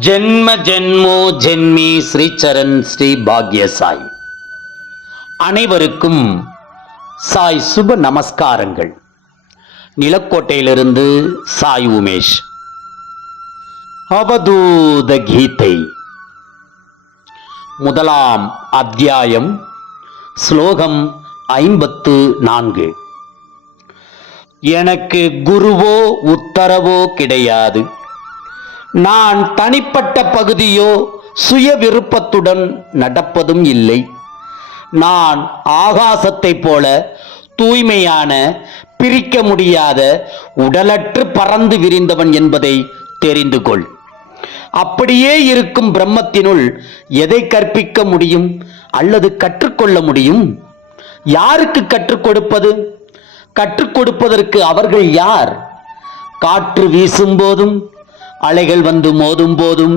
ஜென்ம ஜென்மோ ஜென்மி ஸ்ரீச்சரண் ஸ்ரீ பாக்ய சாய். அனைவருக்கும் சாய் சுப நமஸ்காரங்கள். நிலக்கோட்டையிலிருந்து சாய் உமேஷ். அவதூத கீதை. முதலாம் அத்தியாயம் ஸ்லோகம் ஐம்பத்து நான்கு. எனக்கு குருவோ உத்தரவோ கிடையாது. நான் தனிப்பட்ட பகுதியோ சுய விருப்பத்துடன் நடப்பதும் இல்லை. நான் ஆகாசத்தைப் போல தூய்மையான பிரிக்க முடியாத உடலற்று பறந்து விரிந்தவன் என்பதை தெரிந்து கொள். அப்படியே இருக்கும் பிரம்மத்தினுள் எதை கற்பிக்க முடியும் அல்லது கற்றுக்கொள்ள முடியும்? யாருக்கு கற்றுக் கொடுப்பது? கற்றுக் கொடுப்பதற்கு அவர்கள் யார்? காற்று வீசும் போதும் அலைகள் வந்து மோதும் போதும்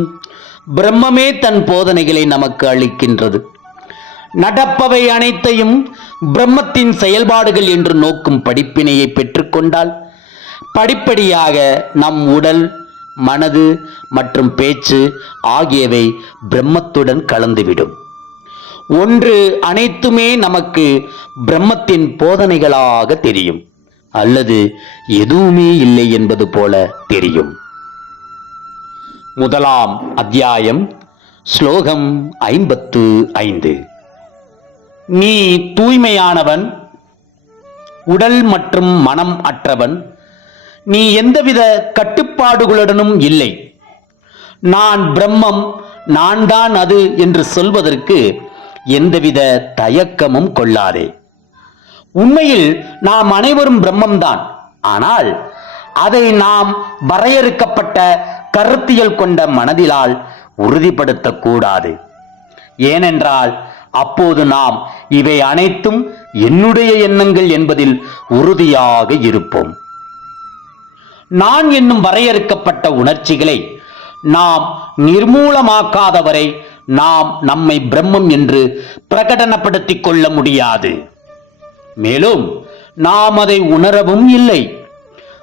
பிரம்மமே தன் போதனைகளை நமக்கு அளிக்கின்றது. நடப்பவை அனைத்தையும் பிரம்மத்தின் செயல்பாடுகள் என்று நோக்கும் படிப்பினையை பெற்றுக்கொண்டால் படிப்படியாக நம் உடல் மனது மற்றும் பேச்சு ஆகியவை பிரம்மத்துடன் கலந்துவிடும். ஒன்று அனைத்துமே நமக்கு பிரம்மத்தின் போதனைகளாக தெரியும். அல்லது எதுவுமே இல்லை என்பது போல தெரியும். முதலாம் அத்தியாயம் ஸ்லோகம் ஐம்பத்து ஐந்து. நீ தூய்மையானவன் உடல் மற்றும் மனம் அற்றவன் நீ எந்தவித கட்டுப்பாடுகளுடனும் இல்லை. நான் பிரம்மம் நான் தான் அது என்று சொல்வதற்கு எந்தவித தயக்கமும் கொள்ளாதே. உண்மையில் நாம் அனைவரும் பிரம்மம்தான். ஆனால் அதை நாம் வரையறுக்கப்பட்ட கருத்தியல் கொண்ட மனதிலால் உறுதிப்படுத்தக்கூடாது. ஏனென்றால் அப்போது நாம் இவை அனைத்தும் என்னுடைய எண்ணங்கள் என்பதில் உறுதியாக இருப்போம். நான் என்னும் வரையறுக்கப்பட்ட உணர்ச்சிகளை நாம் நிர்மூலமாக்காதவரை நாம் நம்மை பிரம்மம் என்று பிரகடனப்படுத்திக் கொள்ள முடியாது. மேலும் நாம் அதை உணரவும் இல்லை.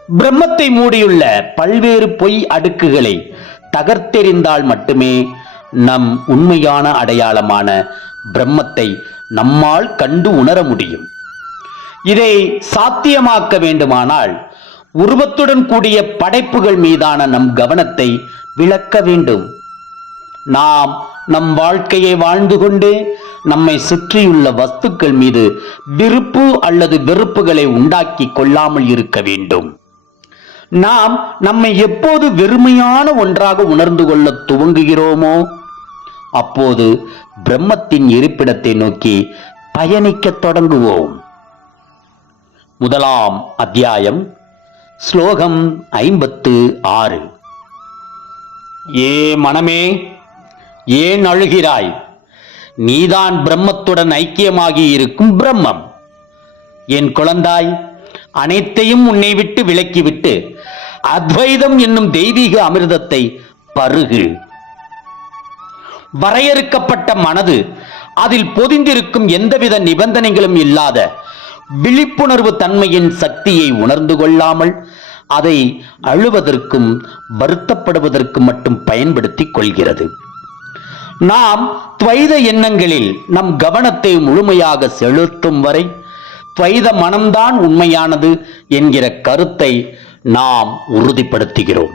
பிரம்மத்தை மூடியுள்ள பல்வேறு பொய் அடுக்குகளை தகர்த்தெறிந்தால் மட்டுமே நம் உண்மையான அடையாளமான பிரம்மத்தை நம்மால் கண்டு உணர முடியும். இதை சாத்தியமாக்க வேண்டுமானால் உருவத்துடன் கூடிய படைப்புகள் மீதான நம் கவனத்தை விளக்க வேண்டும். நாம் நம் வாழ்க்கையை வாழ்ந்து கொண்டே நம்மை சுற்றியுள்ள வஸ்துக்கள் மீது விருப்பு அல்லது வெறுப்புகளை உண்டாக்கி கொள்ளாமல் இருக்க வேண்டும். நாம் நம்மை எப்போது வெறுமையான ஒன்றாக உணர்ந்து கொள்ள துவங்குகிறோமோ அப்போது பிரம்மத்தின் இருப்பிடத்தை நோக்கி பயணிக்கத் தொடங்குவோம். முதலாம் அத்தியாயம் ஸ்லோகம் ஐம்பத்து ஆறு. ஏ மனமே ஏன் அழுகிறாய்? நீதான் பிரம்மத்துடன் ஐக்கியமாகி இருக்கும் பிரம்மம். என் குழந்தாய் அனைத்தையும் உன்னை விட்டு விலக்கிவிட்டு அத்வைதம் என்னும் தெய்வீக அமிர்தத்தை பருகு. வரையறுக்கப்பட்ட மனது அதில் பொதிந்திருக்கும் எந்தவித நிபந்தனைகளும் இல்லாத விழிப்புணர்வு தன்மையின் சக்தியை உணர்ந்து கொள்ளாமல் அதை அழுவதற்கும் வருத்தப்படுவதற்கும் மட்டும் பயன்படுத்திக் கொள்கிறது. நாம் துவைத எண்ணங்களில் நம் கவனத்தை முழுமையாக செலுத்தும் வரை துவைத மனம்தான் உண்மையானது என்கிற கருத்தை நாம் உறுதிப்படுத்துகிறோம்.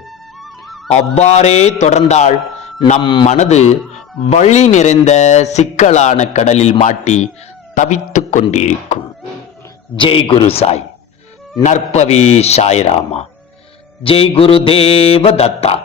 அவ்வாறே தொடர்ந்தால் நம் மனது வழி நிறைந்த சிக்கலான கடலில் மாட்டி தவித்து கொண்டிருக்கும். ஜெய் குரு சாய். நற்பவி சாய்ராமா. ஜெய் குரு தேவ தத்தா